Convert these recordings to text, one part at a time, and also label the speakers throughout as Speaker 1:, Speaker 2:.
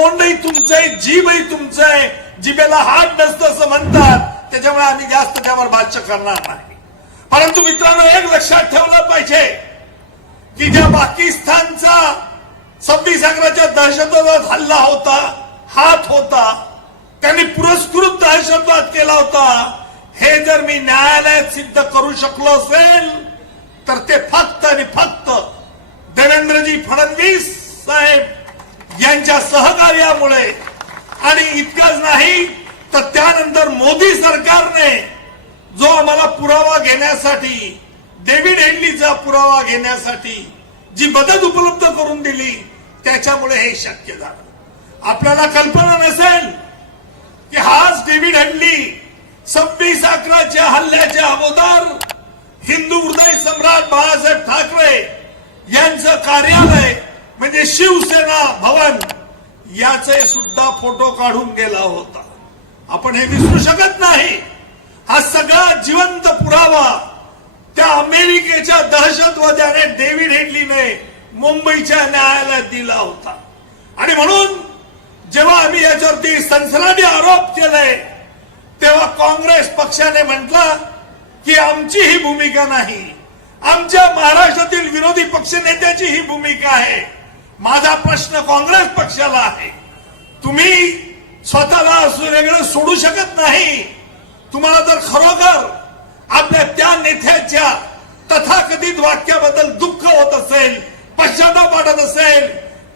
Speaker 1: तोंडही तुमचं आहे जीभही तुमचं आहे जिभेला हात नसतं असं म्हणतात. त्याच्यामुळे आम्ही जास्त त्यावर भाष्य करणार नाही. परंतु मित्रांनो एक लक्षात ठेवलं पाहिजे की ज्या पाकिस्तानचा सव्वीस अकराच्या दहशतवाद हल्ला होता हात होता त्यांनी पुरस्कृत दहशतवाद केला होता हे जर मी न्यायालयात सिद्ध करू शकलो असेल तर ते फक्त आणि फक्त देवेंद्रजी फडणवीस साहेब यांच्या सहकार्यामुळे. आणि इतकंच नाही तर त्यानंतर मोदी सरकारने जो आम्हाला पुरावा घेण्यासाठी डेव्हिड हेडलीचा पुरावा घेण्यासाठी जी मदत उपलब्ध करून दिली त्याच्यामुळे हे शक्य झालं. आपल्याला कल्पना नसेल की हाच डेव्हिड हेडली सव्वीस अकराच्या हल्ल्याच्या अगोदर हिंदू हृदय सम्राट बाळासाहेब ठाकरे यांचं कार्यालय म्हणजे शिवसेना भवन याचे सुद्धा फोटो काढून गेला होता. आपण हे विसरू शकत नाही. हा सगळा जिवंत पुरावा त्या अमेरिकेच्या दहशतवाद्याने डेव्हिड हेडलीने मुंबईच्या न्यायालयात दिला होता. आणि म्हणून जेव्हा आम्ही याच्यावरती संसदाने आरोप केले तेव्हा काँग्रेस पक्षाने म्हटलं की आमची ही भूमिका नाही. आमच्या महाराष्ट्रातील विरोधी पक्षनेत्याची ही भूमिका आहे. माझा प्रश्न काँग्रेस पक्षाला आहे. तुम्ही स्वतःला वेगळं सोडू शकत नाही. तुम्हाला जर खरोखर आपल्या त्या नेत्याच्या तथाकथित वाक्याबद्दल दुःख होत असेल पश्चाताप वाटत असेल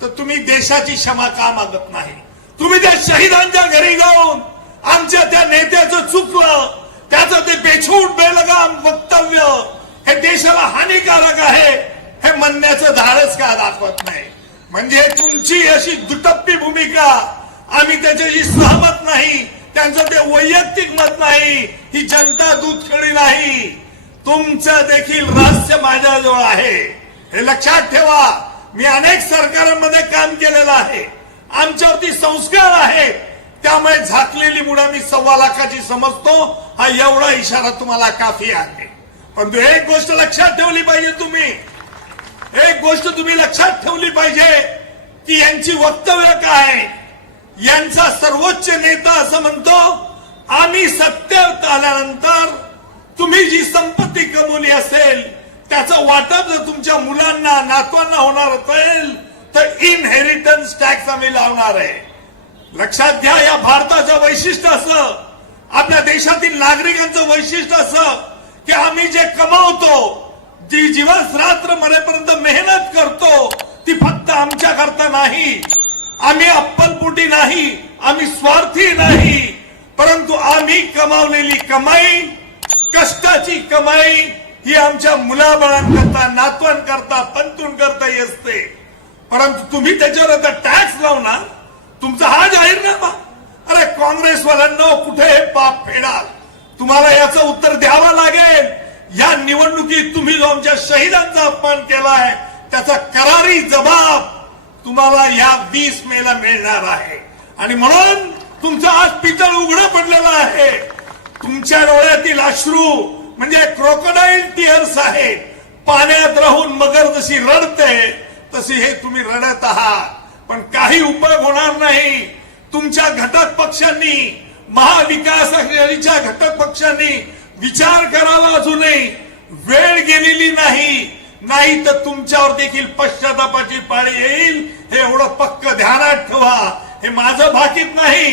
Speaker 1: तर तुम्ही देशाची क्षमा का मागत नाही? तुम्ही त्या शहीदांच्या घरी जाऊन आमच्या त्या नेत्याचं चुकलं त्याचं ते बेछूट बेलगाम वक्तव्य हे देशाला हानिकारक आहे हे म्हणण्याचं धाडस का दाखवत नाही? म्हणजे तुमची अशी दुटप्पी भूमिका आम्ही त्याच्याशी सहमत नाही त्यांचं ते वैयक्तिक मत नाही ही जनता दूध खेळी नाही. तुमचं देखील रहस्य माझ्याजवळ आहे. हे लक्षात ठेवा मी अनेक सरकारांमध्ये काम केलेलं आहे. आमच्यावरती संस्कार आहे त्यामुळे झाकलेली मुळा मी सव्वा लाखाची समजतो. हा एवढा इशारा तुम्हाला काफी आहे. पण एक गोष्ट लक्षात ठेवली पाहिजे तुम्ही एक गोष्ट तुम्ही लक्षात ठेवली पाहिजे की यांची वक्तव्य काय? यांचा सर्वोच्च नेता असं म्हणतो आम्ही सत्तेत आल्यानंतर तुम्ही जी संपत्ती कमवली असेल त्याचं वाटप जर तुमच्या मुलांना नातवांना होणार असेल तर इनहेरिटन्स टॅक्स आम्ही लावणार आहे. लक्षात घ्या या भारताचं वैशिष्ट्य असं आपल्या देशातील नागरिकांचं वैशिष्ट्य असं की आम्ही जे कमावतो ती दिवस रात्र मरेपर्यंत मेहनत करतो ती फक्त आमच्या करता नाही. आम्ही अप्पलपोटी नाही आम्ही स्वार्थी नाही. परंतु आम्ही कमावलेली कमाई कष्टाची कमाई ही आमच्या मुलाबाळांकरता नातवांकरता पंतून करता असते. परंतु तुम्ही त्याच्यावर आता टॅक्स लावणार तुमचा हा जाहीरनामा. अरे काँग्रेसवाल्यांना कुठे हे पाप फेडाल? तुम्हाला याचं उत्तर द्यावं लागेल. निवडणुकीत तुम्ही जो आमच्या शहीदांचा अपमान केलाय त्याचा करारी जबाब तुम्हाला या वीस मेला मिळणार आहे. आणि म्हणून तुमचं आज पितळ उघडं पडलेलं आहे. तुमच्या डोळ्यातील अश्रू म्हणजे क्रोकोडाईल टिअर्स आहे. पाण्यात राहून मगर जशी रडते तशी हे तुम्ही रडत आहात. पण काही उपयोग होणार नाही. तुमच्या घटक पक्षांनी महाविकास आघाडीच्या घटक पक्षांनी विचार करावा अजूनही. वेळ गेलेली नाही नाही तर तुमच्यावर देखील पश्चातापाची पाळी येईल. हे एवढं पक्क ध्यानात ठेवा. हे माझं भाकीत नाही.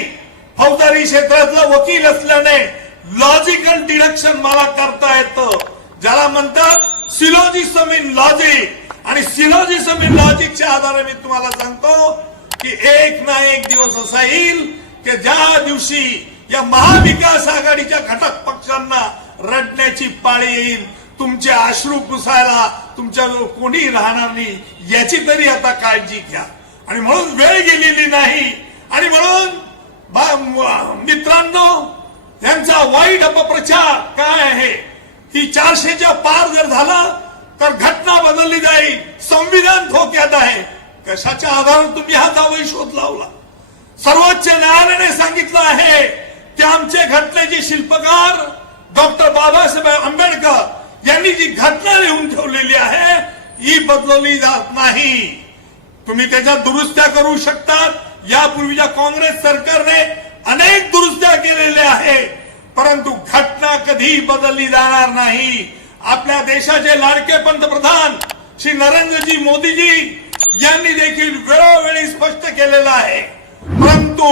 Speaker 1: फौजदारी क्षेत्रातला वकील असल्याने लॉजिकल डिडक्शन मला करता येतं. ज्याला म्हणतात सिलॉजिसम इन लॉजिक आणि सिलॉजिसम इन लॉजिकच्या आधारे मी तुम्हाला सांगतो की एक ना एक दिवस असा येईल की ज्या दिवशी या महाविकास आघाडीच्या घटक पक्षांना रडण्याची पाळी येईल. तुमचे अश्रू पुसायला तुमच्या कोणी राहणार नाही याची तरी आता काळजी घ्या. आणि म्हणून वेळ गेलेली नाही. आणि म्हणून बा- मित्रांनो यांचा वाईट अपप्रचार काय आहे? ही चारशेच्या पार जर झाला तर घटना बदलली जाईल. संविधान धोक्यात आहे. कशाच्या आधारावर तुम्ही हा दावाही शोध लावला? सर्वोच्च न्यायालयाने सांगितलं आहे ते आमचे घटनेचे शिल्पकार डॉक्टर बाबासाहेब आंबेडकर यांनी जी घटना लिहून ठेवलेली आहे ही बदलवली जात नाही. तुम्ही त्याच्या दुरुस्त्या करू शकतात. यापूर्वीच्या काँग्रेस सरकारने अनेक दुरुस्त्या केलेल्या आहेत परंतु घटना कधी बदलली जाणार नाही. आपल्या देशाचे लाडके पंतप्रधान श्री नरेंद्रजी मोदीजी यांनी देखील वेळोवेळी स्पष्ट केलेलं आहे. परंतु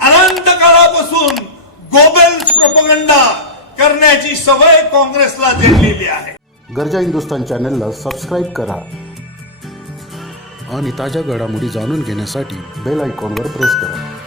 Speaker 1: अनंत काळापासून गोबेल्स प्रपगंडा करण्याची सवय काँग्रेसला जडलेली आहे.
Speaker 2: गरजा हिंदुस्तान चॅनलला सबस्क्राईब करा.
Speaker 3: आणि ताज्या घडामोडी जाणून घेण्यासाठी
Speaker 2: बेल आयकॉनवर प्रेस करा.